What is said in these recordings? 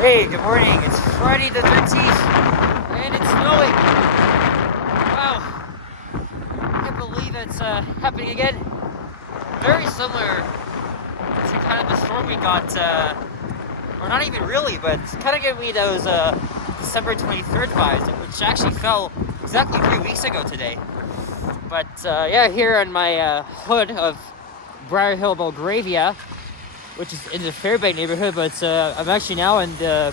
Hey, good morning. It's Friday the 13th, and it's snowing. Wow, I can't believe it's happening again. Very similar to kind of the storm we got, or not even really, but it's kind of giving me those December 23rd vibes, which actually fell exactly 3 weeks ago today. But yeah, here on my hood of Briar-Hill, Belgravia, which is in the Fairbank neighborhood, but I'm actually now in the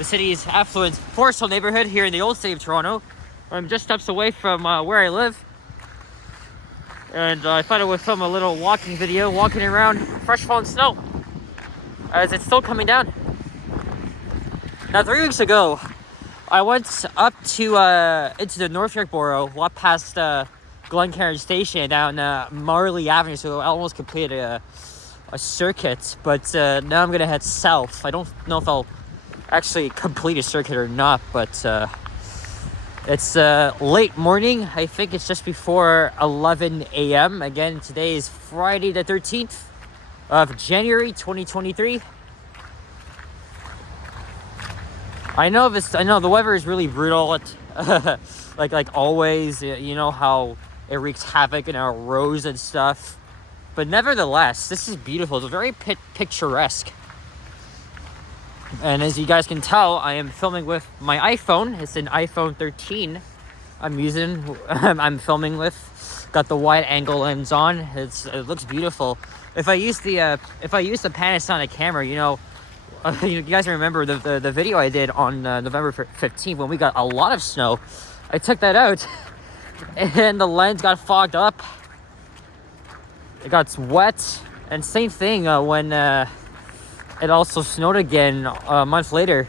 city's affluent Forest Hill neighborhood here in the old city of Toronto. I'm just steps away from where I live, and I thought I would film a little walking video, walking around fresh fallen snow, as it's still coming down. Now, 3 weeks ago, I went up to into the North York borough, walked past Glencairn Station down Marley Avenue, so I almost completed a circuit, but now I'm gonna head south. I don't know if I'll actually complete a circuit or not, but it's late morning. I think it's just before 11 a.m. Again, today is Friday the 13th of January 2023. I know the weather is really brutal. like always, you know how it wreaks havoc in our roads and stuff. But nevertheless, this is beautiful. It's very picturesque. And as you guys can tell, I am filming with my iPhone. It's an iPhone 13 I'm filming with. Got the wide angle lens on. It looks beautiful. If I use the Panasonic camera, you guys remember the video I did on November 15th when we got a lot of snow. I took that out and the lens got fogged up. It got wet, and same thing when it also snowed again a month later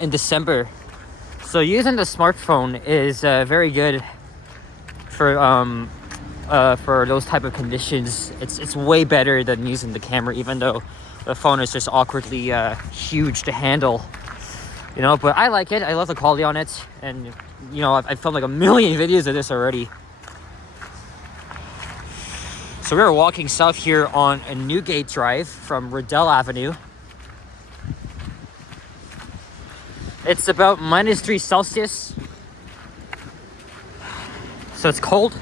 in December. So using the smartphone is very good for those type of conditions. It's way better than using the camera, even though the phone is just awkwardly huge to handle. But I like it. I love the quality on it, and I've filmed like a million videos of this already. So we are walking south here on a Newgate Drive from Riddell Avenue. It's about -3 Celsius. So it's cold,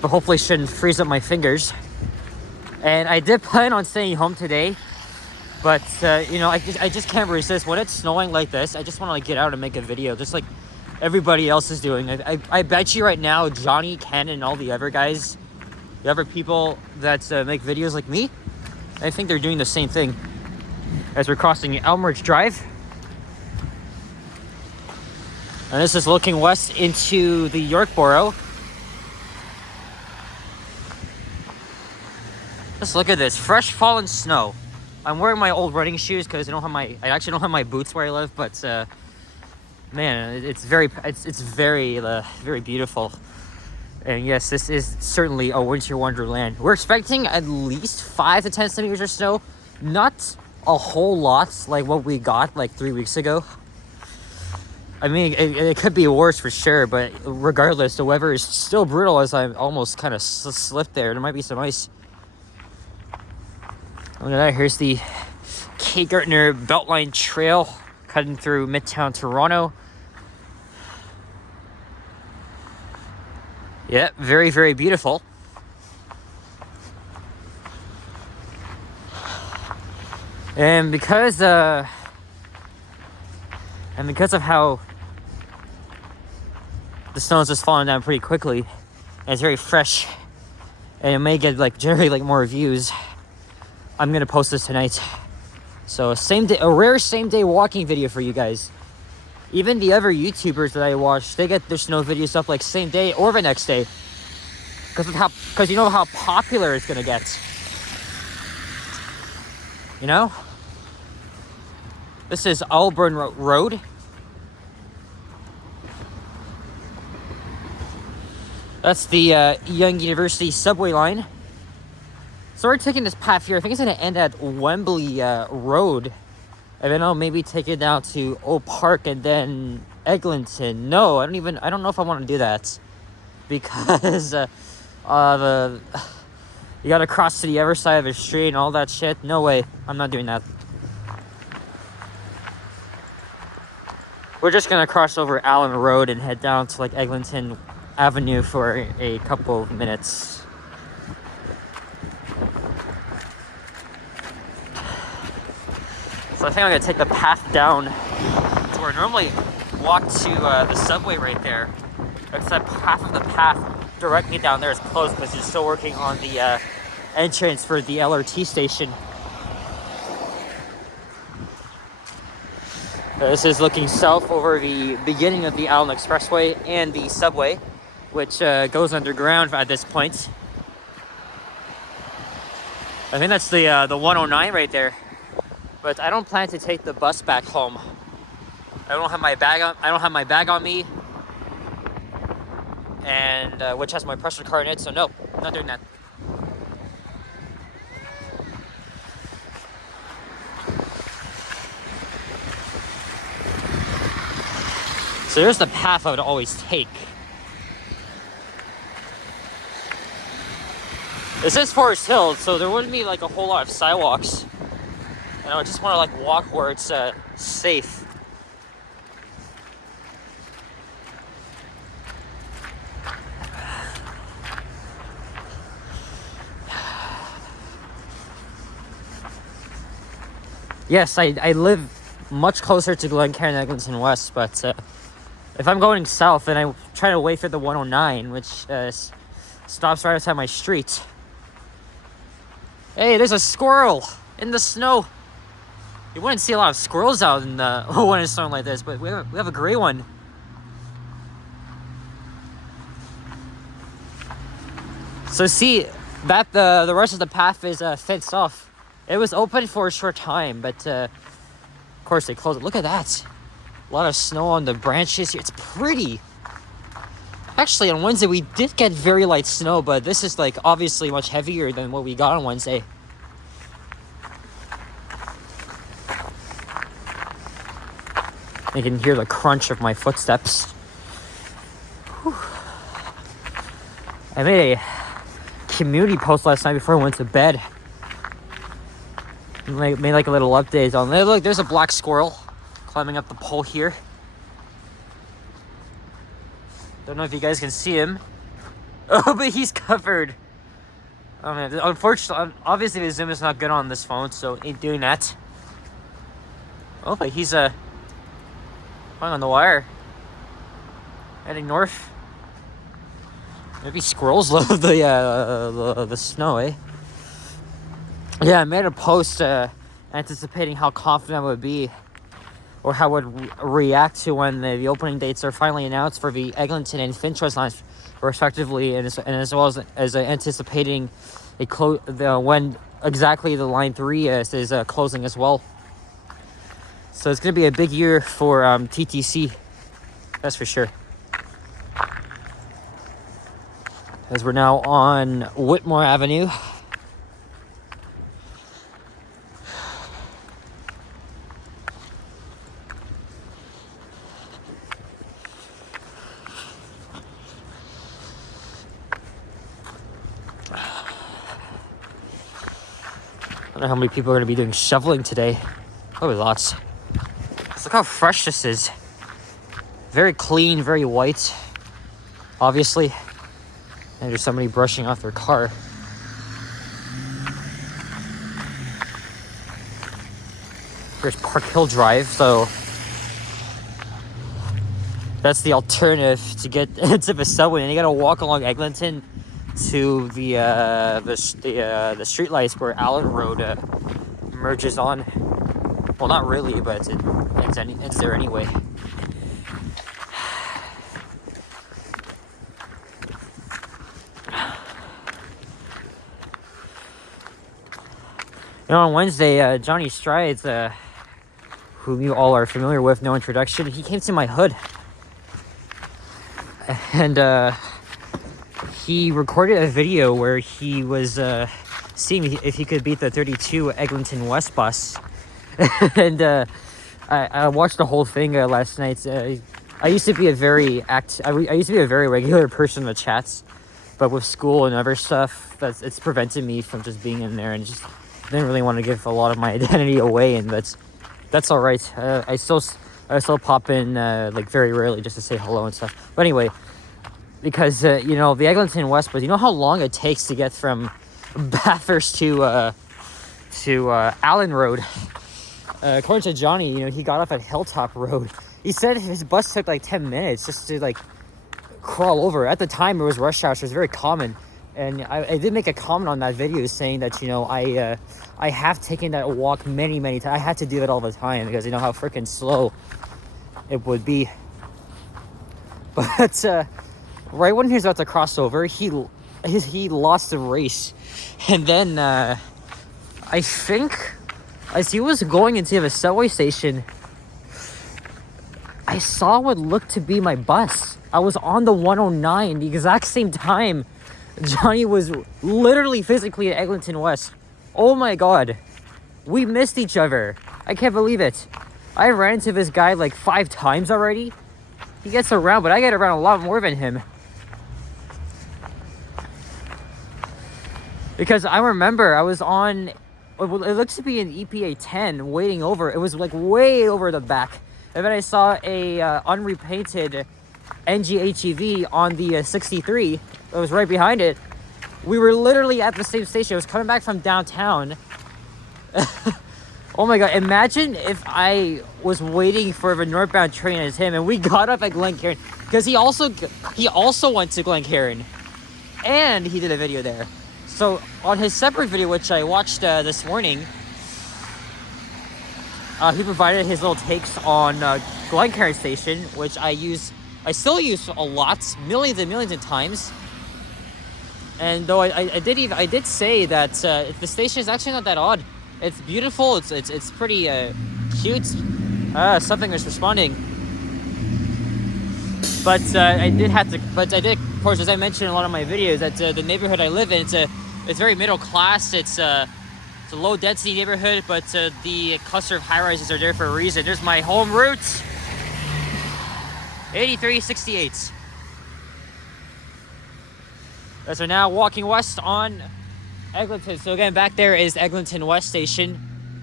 but hopefully shouldn't freeze up my fingers. And I did plan on staying home today, but I just can't resist. When it's snowing like this, I just want to get out and make a video, just like everybody else is doing. I bet you right now, Johnny, Ken, and all the other guys, the other people that make videos like me, I think they're doing the same thing. As we're crossing Elmridge Drive, and this is looking west into the York Borough. Let's look at this fresh fallen snow. I'm wearing my old running shoes because I actually don't have my boots where I live, but man, it's very very beautiful. And yes, this is certainly a winter wonderland. We're expecting at least 5 to 10 centimeters of snow. Not a whole lot like what we got like 3 weeks ago. I mean, it could be worse for sure, but regardless, the weather is still brutal, as I almost kind of slipped there. There might be some ice. Look at that. Here's the Kate Gartner Beltline Trail cutting through Midtown Toronto. Yeah, very, very beautiful. And because of how the snow is just falling down pretty quickly, and it's very fresh, and it may generate more views, I'm gonna post this tonight. So a rare same day walking video for you guys. Even the other YouTubers that I watch, they get their snow videos up like same day or the next day, because you know how popular it's gonna get. This is Auburn Road. That's the Young University subway line. So we're taking this path here. I think it's gonna end at Wembley Road. And then I'll maybe take it down to Oak Park and then Eglinton. No, I don't know if I want to do that. Because you gotta cross to the other side of the street and all that shit. No way, I'm not doing that. we're just gonna cross over Allen Road and head down to like Eglinton Avenue for a couple of minutes. So I think I'm gonna take the path down to where I normally walk to the subway right there. Except half of the path directly down there is closed because they're still working on the entrance for the LRT station. This is looking south over the beginning of the Allen Expressway and the subway, which goes underground at this point. I think that's the 109 right there. But I don't plan to take the bus back home. I don't have my bag on me, and which has my pressure card in it. So no, I'm not doing that. So there's the path I would always take. This is Forest Hill, so there wouldn't be like a whole lot of sidewalks. And I just want to like walk where it's safe. Yes, I live much closer to Glencairn and Eglinton West, but if I'm going south, then I try to wait for the 109, which stops right outside my street. Hey, there's a squirrel in the snow. You wouldn't see a lot of squirrels out in the when it's snowing like this, but we have a gray one. So see, that the rest of the path is fenced off. It was open for a short time, but of course they closed it. Look at that. A lot of snow on the branches here. It's pretty. Actually, on Wednesday we did get very light snow, but this is like obviously much heavier than what we got on Wednesday. You can hear the crunch of my footsteps. Whew. I made a community post last night before I went to bed. Made like a little update on there. Look, there's a black squirrel climbing up the pole here. Don't know if you guys can see him. Oh, but he's covered. Oh man, unfortunately, obviously the zoom is not good on this phone, so ain't doing that. Oh, but he's going on the wire, heading north. Maybe squirrels love the snow, eh? Yeah, I made a post anticipating how confident I would be, or how I would react to when the opening dates are finally announced for the Eglinton and Finchwest lines, respectively, and as well as anticipating when exactly the line 3 is closing as well. So it's going to be a big year for TTC, that's for sure. As we're now on Whitmore Avenue. I don't know how many people are going to be doing shoveling today. Probably lots. Look how fresh this is. Very clean, very white. Obviously. And there's somebody brushing off their car. Here's Park Hill Drive, so that's the alternative to get into the subway. And you gotta walk along Eglinton to the street lights where Allen Road merges on. Well, not really, but it's there anyway. You know, on Wednesday, Johnny Strides, whom you all are familiar with, no introduction, he came to my hood. And he recorded a video where he was seeing if he could beat the 32 Eglinton West bus. And I watched the whole thing last night. I used to be a very regular person in the chats, but with school and other stuff, it's prevented me from just being in there, and just didn't really want to give a lot of my identity away. And that's all right. I still I still pop in like very rarely just to say hello and stuff. But anyway, because you know, the Eglinton West, but you know how long it takes to get from Bathurst to Allen Road. According to Johnny, you know, he got off at Hilltop Road. He said his bus took like 10 minutes just to like crawl over. At the time, it was rush hour, so it was very common. And I did make a comment on that video saying that, you know, I have taken that walk many times. I had to do it all the time because you know how freaking slow it would be. But right when he was about to cross over, he lost the race. And then I think as he was going into the subway station, I saw what looked to be my bus. I was on the 109 the exact same time Johnny was literally physically at Eglinton West. Oh my god. We missed each other. I can't believe it. I ran into this guy like 5 times already. He gets around, but I get around a lot more than him. Because I remember I was on, it looks to be an EPA 10 waiting over. It was like way over the back. And then I saw a unrepainted NGHEV on the 63 that was right behind it. We were literally at the same station. I was coming back from downtown. Oh my god, imagine if I was waiting for the northbound train as him and we got up at Glencairn, because he also went to Glencairn and he did a video there. So on his separate video, which I watched this morning, he provided his little takes on Glencairn station, which I still use a lot, millions and millions of times. And though I did say that the station is actually not that odd. It's beautiful. It's pretty cute. Something was responding. But I did, of course, as I mentioned in a lot of my videos, that the neighborhood I live in, it's very middle class. It's a low density neighborhood, but the cluster of high rises are there for a reason. There's my home route. 8368. As we're now walking west on Eglinton. So again, back there is Eglinton West Station,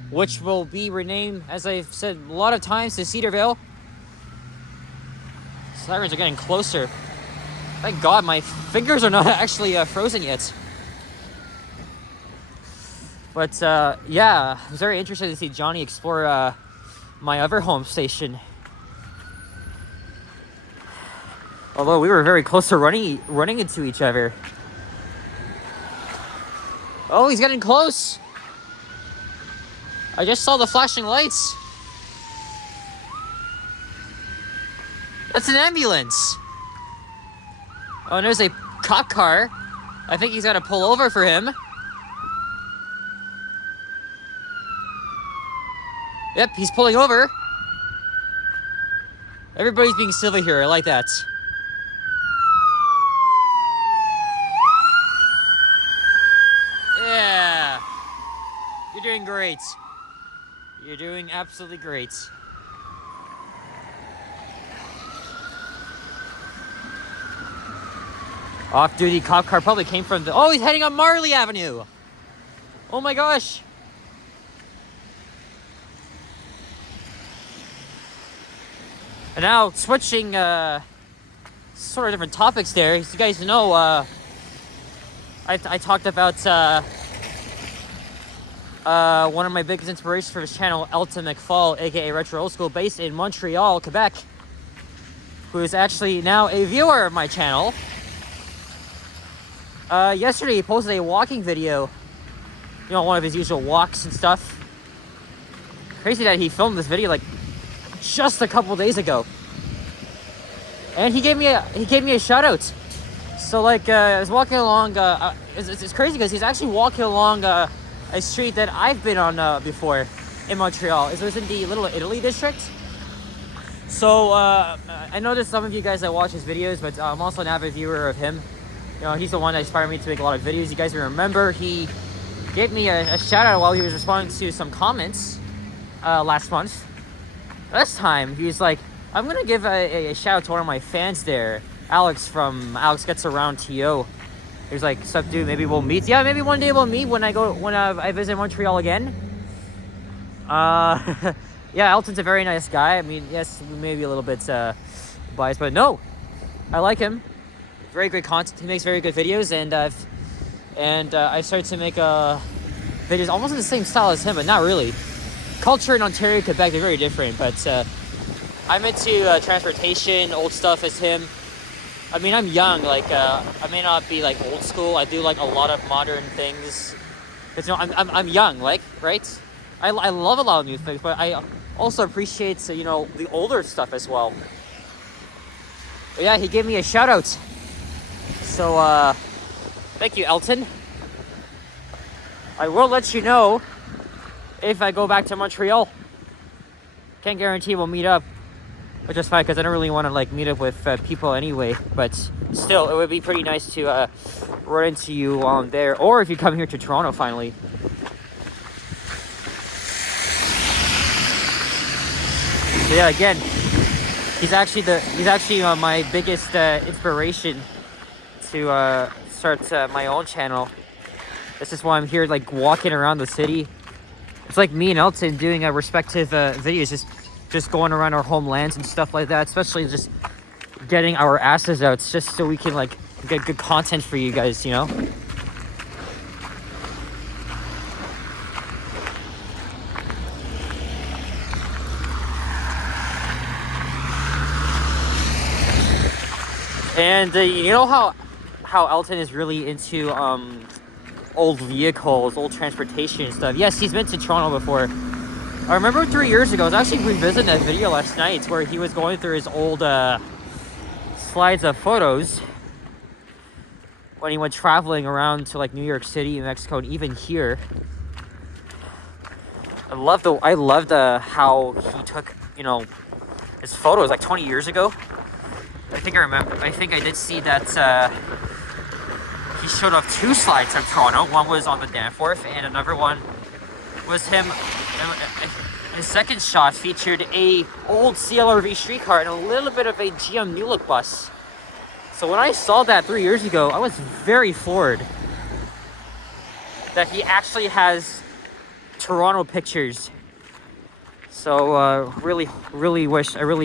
which will be renamed, as I've said a lot of times, to Cedarville. Sirens are getting closer. Thank God my fingers are not actually frozen yet. But yeah, I was very interested to see Johnny explore my other home station. Although we were very close to running into each other. Oh, he's getting close. I just saw the flashing lights. That's an ambulance. Oh, and there's a cop car. I think he's got to pull over for him. Yep, he's pulling over. Everybody's being civil here. I like that. Yeah. You're doing great. You're doing absolutely great. Off-duty cop car probably came from the... Oh, he's heading up Marley Avenue. Oh my gosh. And now switching sort of different topics there. As you guys know, I talked about one of my biggest inspirations for this channel, Elton McFall, aka Retro Old School, based in Montreal, Quebec, who is actually now a viewer of my channel. Yesterday he posted a walking video, you know, one of his usual walks and stuff. Crazy that he filmed this video like just a couple days ago, and he gave me a shout out. So like I was walking along, it's crazy because he's actually walking along a street that I've been on before in Montreal. It was in the Little Italy district. So I know there's some of you guys that watch his videos, but I'm also an avid viewer of him. You know, he's the one that inspired me to make a lot of videos. You guys remember he gave me a shout out while he was responding to some comments last month. This time he was like, I'm gonna give a shout out to one of my fans there, Alex from Alex Gets Around TO. He was like, sup dude, maybe we'll meet. Yeah, maybe one day we'll meet when I visit Montreal again. Yeah, yeah, Elton's a very nice guy. I mean, yes, maybe a little bit biased, but no, I like him. Very good content. He makes very good videos, and I started to make videos almost in the same style as him, but not really. Culture in Ontario, Quebec, they're very different, but I'm into transportation, old stuff as him. I mean, I'm young, like, I may not be, like, old school. I do, like, a lot of modern things. Because, you know, I'm young, like, right? I love a lot of new things, but I also appreciate, you know, the older stuff as well. But yeah, he gave me a shout-out. So, thank you, Elton. I will let you know if I go back to Montreal. Can't guarantee we'll meet up. Which is fine, because I don't really want to, like, meet up with people anyway. But still, it would be pretty nice to run into you there. Or if you come here to Toronto, finally. So yeah, again, he's actually my biggest inspiration to start my own channel. This is why I'm here, like, walking around the city. It's like me and Elton doing a respective videos, just going around our homelands and stuff like that, especially just getting our asses out just so we can, like, get good content for you guys, you know? And you know how Elton is really into old vehicles, old transportation and stuff. Yes, he's been to Toronto before. I remember 3 years ago, I was actually revisiting that video last night where he was going through his old slides of photos when he went traveling around to, like, New York City, Mexico, and even here. I loved how he took, you know, his photos like 20 years ago. I think I did see that he showed off 2 slides of Toronto. One was on the Danforth, and another one was him. His second shot featured a old CLRV streetcar and a little bit of a GM New Look bus. So when I saw that 3 years ago, I was very floored that he actually has Toronto pictures. So really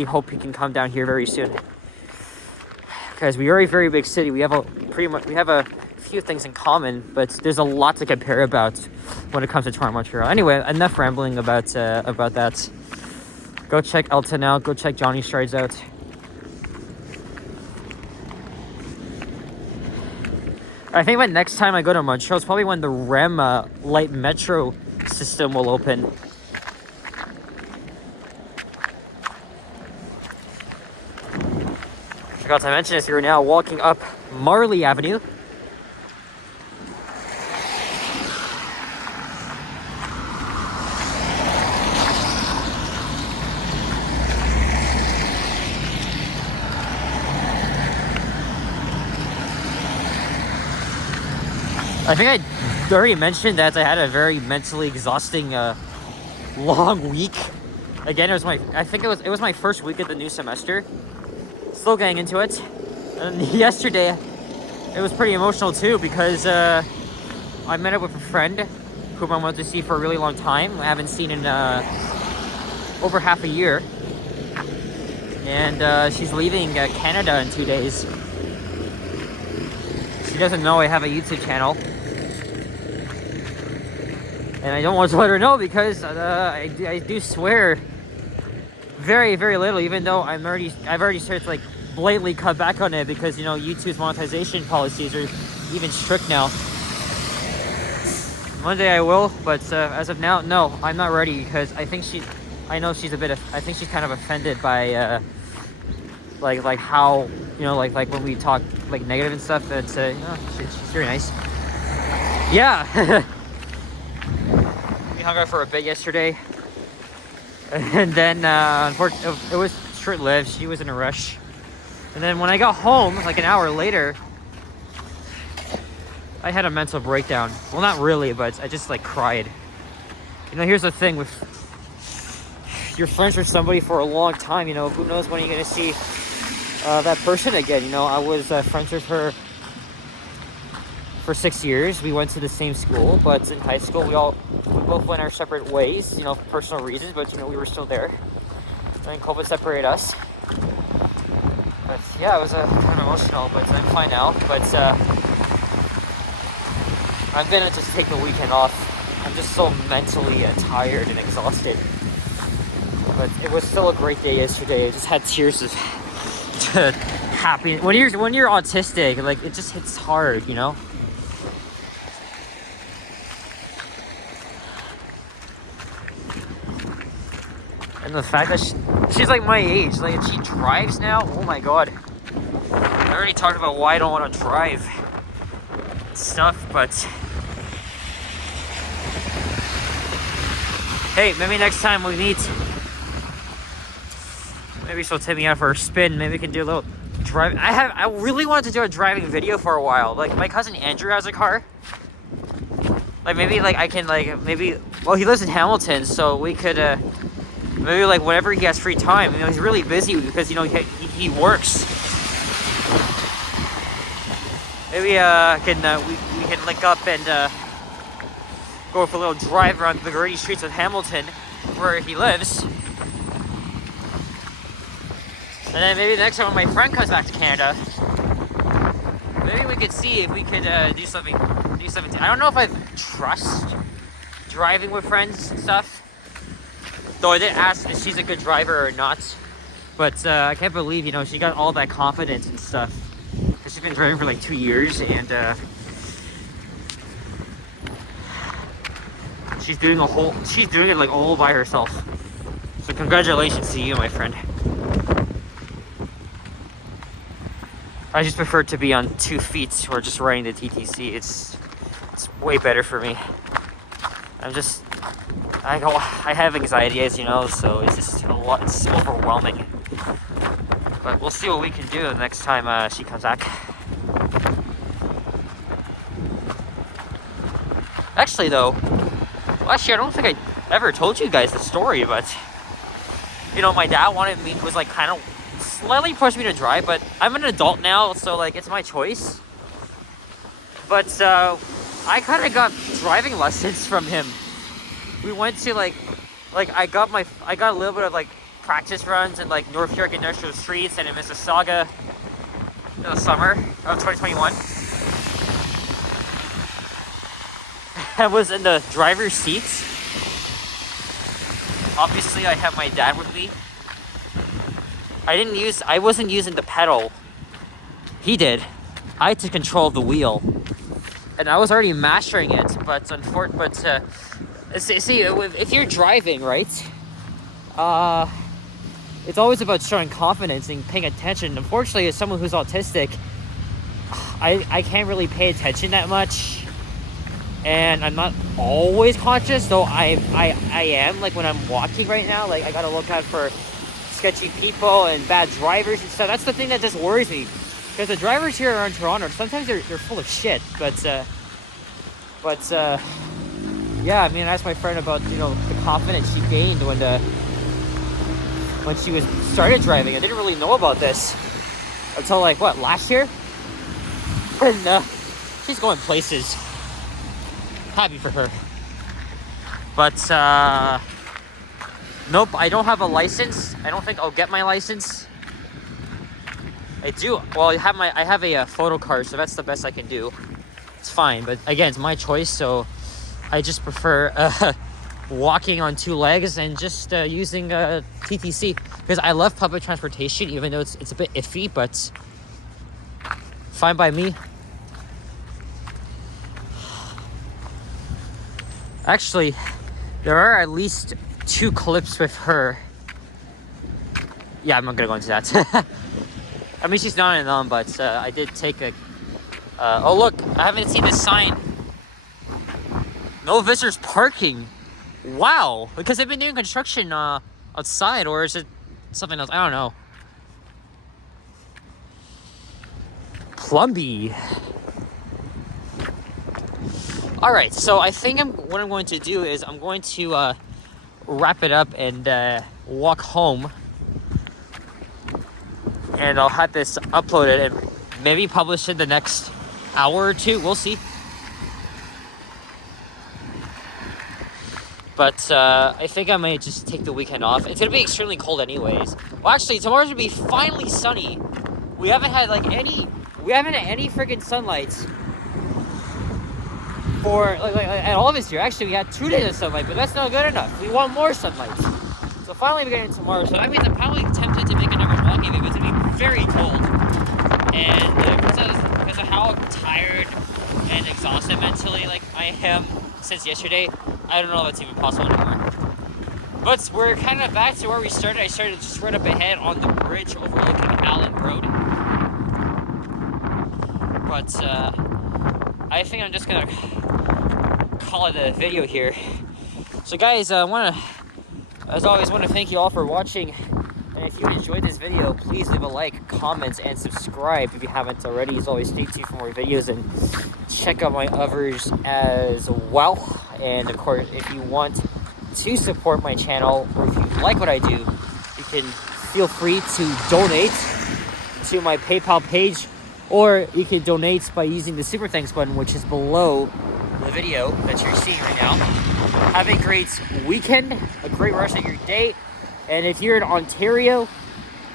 hope he can come down here very soon. Because we are a very big city. We have a few things in common, but there's a lot to compare about when it comes to Toronto, Montreal. Anyway, enough rambling about that. Go check Elton out. Go check Johnny Strides out. I think when next time I go to Montreal, it's probably when the REM light metro system will open. Forgot to mention this. You're now walking up Marley Avenue. I think I already mentioned that I had a very mentally exhausting long week. Again, it was my first week of the new semester. Still getting into it. And yesterday, it was pretty emotional too because I met up with a friend whom I wanted to see for a really long time. I haven't seen in over half a year. And she's leaving Canada in 2 days. She doesn't know I have a YouTube channel. And I don't want to let her know because I do swear very, very little, even though I've already started to, like, blatantly cut back on it because, you know, YouTube's monetization policies are even strict now. One day I will, but as of now, no, I'm not ready because I think she's kind of offended by like how, you know, like when we talk, like, negative and stuff. That's she's very nice. Yeah. We hung out for a bit yesterday, and then unfortunately it was short-lived. She was in a rush, and then when I got home, like an hour later, I had a mental breakdown. Well, not really, but I just, like, cried. You know, here's the thing with you're friends with somebody for a long time. You know, who knows when you're gonna see that person again. You know, I was friends with her for 6 years. We went to the same school, but in high school we both went our separate ways, you know, for personal reasons, but you know, we were still there. And COVID separated us. But yeah, it was kind of emotional, but I'm fine now. But I'm gonna just take the weekend off. I'm just so mentally tired and exhausted. But it was still a great day yesterday. I just had tears of happiness. When you're autistic, like, it just hits hard, you know? And the fact that she's like my age, like, and she drives now, oh my god. I already talked about why I don't want to drive and stuff, but hey, maybe next time we meet, maybe she'll take me out for a spin. Maybe we can do a little drive. I really wanted to do a driving video for a while. Like, my cousin Andrew has a car. Like, maybe, like, I can, like, maybe, well, he lives in Hamilton, so we could, maybe, like, whenever he has free time. You know, he's really busy because, you know, he works. Maybe, we can link up and, go for a little drive around the gritty streets of Hamilton, where he lives. And then maybe next time when my friend comes back to Canada, maybe we could see if we could do something. I don't know if I trust driving with friends and stuff. Though I did ask if she's a good driver or not. But I can't believe, you know, she got all that confidence and stuff. She's been driving for like 2 years, and she's doing it like all by herself. So congratulations to you, my friend. I just prefer to be on 2 feet or just riding the TTC. It's way better for me. I have anxiety, as you know, so it's just a lot. It's overwhelming. But we'll see what we can do the next time she comes back. Actually, though, I don't think I ever told you guys the story, but you know, my dad was like kind of slightly pushed me to drive, but I'm an adult now, so like it's my choice. But I kind of got driving lessons from him. We went to like I got a little bit of like practice runs in like North York Industrial Streets and in Mississauga in the summer of 2021. I was in the driver's seat. Obviously, I have my dad with me. I wasn't using the pedal. He did. I had to control the wheel. And I was already mastering it, see, if you're driving, right? It's always about showing confidence and paying attention. Unfortunately, as someone who's autistic, I can't really pay attention that much. And I'm not always conscious, though I am, like when I'm walking right now, like I gotta look out for sketchy people and bad drivers and stuff. That's the thing that just worries me, because the drivers here around Toronto, sometimes they're full of shit. But yeah, I mean, I asked my friend about, you know, the confidence she gained when she started driving. I didn't really know about this until like last year, and she's going places. Happy for her. But nope, I don't have a license. I don't think I'll get my license. I do. Well, I have a photo card, so that's the best I can do. It's fine, but again, it's my choice. So I just prefer walking on 2 legs and just using TTC, because I love public transportation, even though it's a bit iffy, but fine by me. Actually, there are at least 2 clips with her. Yeah, I'm not gonna go into that. I mean, she's not in them, but I did take a... oh, look, I haven't seen this sign. No visitors parking. Wow, because they've been doing construction outside, or is it something else? I don't know. Plumbee. All right, so I think what I'm going to do is I'm going to wrap it up and walk home, and I'll have this uploaded and maybe publish in the next hour or 2. We'll see. But I think I might just take the weekend off. It's gonna be extremely cold anyways. Well, actually, tomorrow's gonna be finally sunny. We haven't had any freaking sunlight for at all this year. Actually, we had 2 days of sunlight, but that's not good enough. We want more sunlight. So finally, we're getting it tomorrow. So that means I'm probably tempted to make another vlog video. It's gonna be very cold, and because of how tired and exhausted mentally I am since yesterday, I don't know if it's even possible anymore. But we're kind of back to where we started. I started just right up ahead on the bridge overlooking Allen Road. But I think I'm just gonna call it a video here. So guys, as always, want to thank you all for watching. And if you enjoyed this video, please leave a like, comment, and subscribe if you haven't already. As always, stay tuned for more videos and check out my others as well. And of course, if you want to support my channel, or if you like what I do, you can feel free to donate to my PayPal page, or you can donate by using the Super Thanks button, which is below the video that you're seeing right now. Have a great weekend, a great rest of your day. And if you're in Ontario,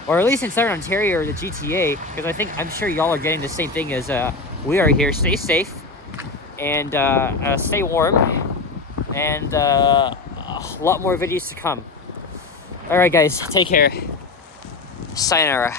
or at least in Southern Ontario or the GTA, because I'm sure y'all are getting the same thing as we are here, stay safe and stay warm, and a lot more videos to come. All right, guys, take care. Sayonara.